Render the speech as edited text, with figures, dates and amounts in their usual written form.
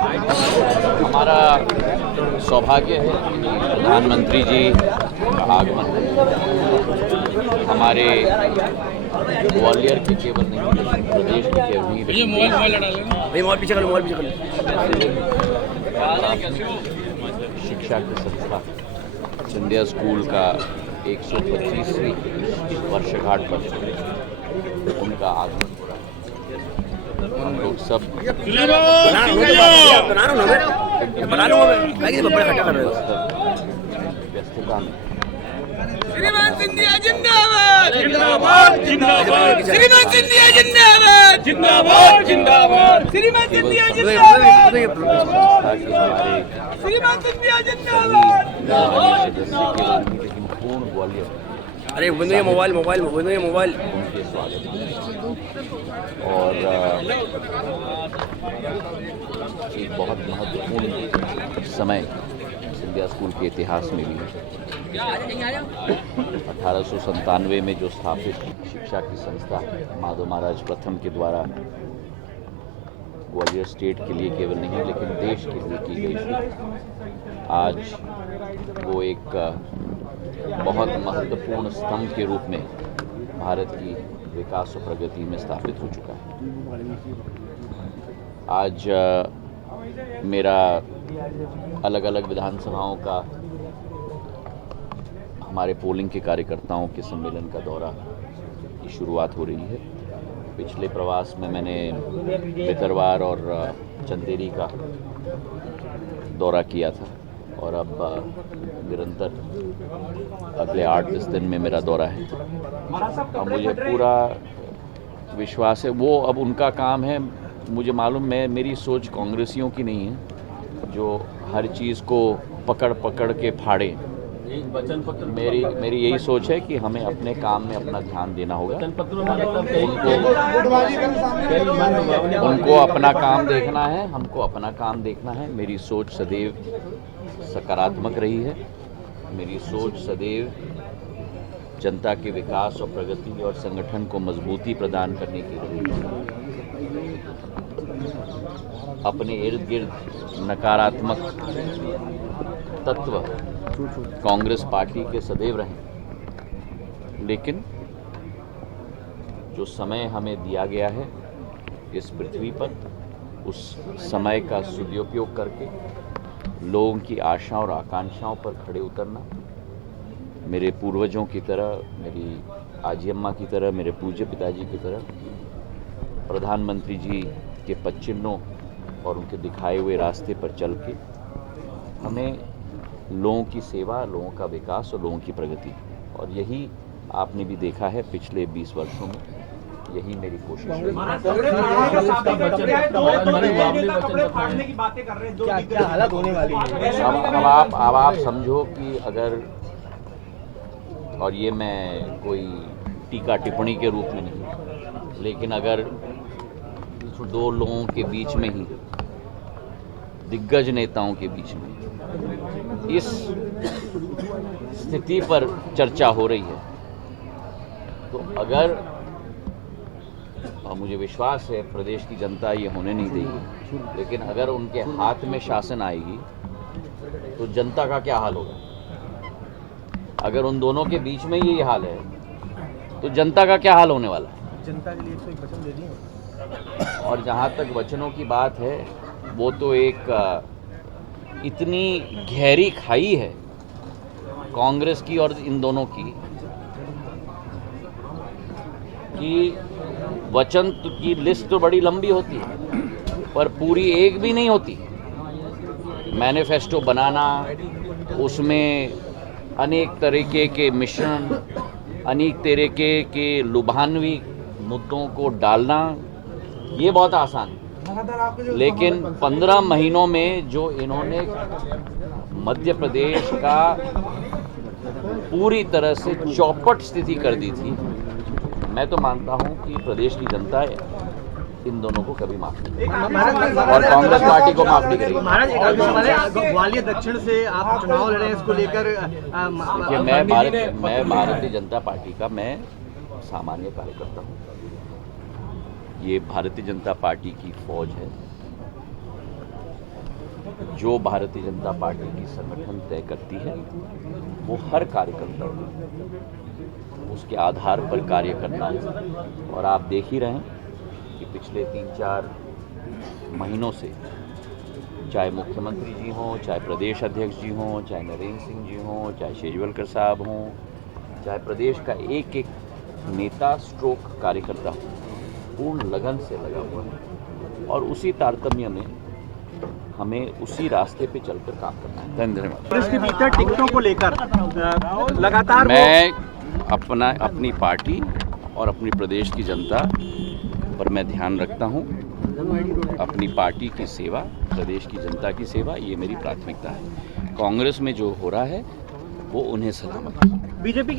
हमारा सौभाग्य है कि प्रधानमंत्री जी का आगमन हमारे ग्वालियर के केवल नहीं लेकिन प्रदेश के केवल नहीं शिक्षा की संस्था सिंधिया स्कूल का 125वीं वर्षगांठ पर उनका आगमन हो रहा है। हम लोग सब व्यस्तता में श्रीमान सिंधिया जिंदाबाद जिंदाबाद जिंदाबाद श्रीमान सिंधिया जिंदाबाद जिंदाबाद जिंदाबाद श्रीमान सिंधिया जिंदाबाद श्रीमान सिंधिया जिंदाबाद लेकिन पूर्ण ग्वालियर अरे मोबाइल उनके स्वागत और एक बहुत महत्वपूर्ण समय सिंधिया स्कूल के इतिहास में भी है। 1897 में जो स्थापित शिक्षा की संस्था माधव महाराज प्रथम के द्वारा ग्वालियर स्टेट के लिए केवल नहीं लेकिन देश के लिए की गई थी, आज वो एक बहुत महत्वपूर्ण स्तंभ के रूप में भारत की विकास और प्रगति में स्थापित हो चुका है। आज मेरा अलग अलग विधानसभाओं का हमारे पोलिंग के कार्यकर्ताओं के सम्मेलन का दौरा की शुरुआत हो रही है। पिछले प्रवास में मैंने भितरवार और चंदेरी का दौरा किया था और अब निरंतर अगले 8-10 दिन में मेरा दौरा है। अब मुझे पूरा विश्वास है, वो अब उनका काम है। मुझे मालूम मेरी सोच कांग्रेसियों की नहीं है जो हर चीज़ को पकड़ पकड़ के फाड़े। मेरी यही सोच है कि हमें अपने काम में अपना ध्यान देना होगा। उनको अपना काम देखना है, हमको अपना काम देखना है। मेरी सोच सदैव सकारात्मक रही है। मेरी सोच सदैव जनता के विकास और प्रगति और संगठन को मजबूती प्रदान करने की रही है। अपने इर्द गिर्द नकारात्मक तत्व कांग्रेस पार्टी के सदैव रहे, लेकिन जो समय हमें दिया गया है इस पृथ्वी पर, उस समय का सदुपयोग करके लोगों की आशाओं और आकांक्षाओं पर खड़े उतरना, मेरे पूर्वजों की तरह, मेरी आजी अम्मा की तरह, मेरे पूज्य पिताजी की तरह प्रधानमंत्री जी के पद चिन्हों और उनके दिखाए हुए रास्ते पर चल के हमें लोगों की सेवा, लोगों का विकास और लोगों की प्रगति, और यही आपने भी देखा है पिछले 20 वर्षों में, यही मेरी कोशिश है। अब आप समझो कि अगर, और ये मैं कोई टीका टिप्पणी के रूप में नहीं, लेकिन अगर दो लोगों के बीच में ही, दिग्गज नेताओं के बीच में इस स्थिति पर चर्चा हो रही है, तो अगर, और मुझे विश्वास है प्रदेश की जनता ये होने नहीं देगी, लेकिन अगर उनके हाथ में शासन आएगी तो जनता का क्या हाल होगा? अगर उन दोनों के बीच में ये हाल है तो जनता का क्या हाल होने वाला है? जनता के लिए 101 वचन दे दिए। और जहाँ तक वचनों की बात है, वो तो एक इतनी गहरी खाई है कांग्रेस की और इन दोनों की, कि वचन की लिस्ट तो बड़ी लंबी होती है पर पूरी एक भी नहीं होती। मैनिफेस्टो बनाना, उसमें अनेक तरीके के मिश्रण, अनेक तरीके के लुभानवी मुद्दों को डालना, ये बहुत आसान है। लेकिन 15 महीनों में जो इन्होंने मध्य प्रदेश का पूरी तरह से चौपट स्थिति कर दी थी, मैं तो मानता हूं कि प्रदेश की जनता इन दोनों को कभी माफ नहीं करेगी और कांग्रेस पार्टी को माफ नहीं करेगी। महाराज, ग्वालियर दक्षिण से आप चुनाव लड़े, इसको लेकर मैं भारतीय जनता पार्टी का मैं सामान्य कार्यकर्ता हूँ। ये भारतीय जनता पार्टी की फौज है जो भारतीय जनता पार्टी की संगठन तय करती है वो हर कार्यकर्ता को उसके आधार पर कार्य करना है। और आप देख ही रहे हैं कि पिछले 3-4 महीनों से चाहे मुख्यमंत्री जी हों, चाहे प्रदेश अध्यक्ष जी हों, चाहे नरेंद्र सिंह जी हों, चाहे शेजवलकर साहब हों, चाहे प्रदेश का एक एक नेता स्ट्रोक कार्यकर्ता पूर्ण लगन से लगा हुआ है और उसी तारतम्य में हमें उसी रास्ते पे चलकर काम करना है। धन्यवाद। इसके भीतर टिकटों को लेकर लगातार मैं अपनी पार्टी और अपनी प्रदेश की जनता पर मैं ध्यान रखता हूं। अपनी पार्टी की सेवा, प्रदेश की जनता की सेवा, ये मेरी प्राथमिकता है। कांग्रेस में जो हो रहा है वो उन्हें सलामत है। बीजेपी की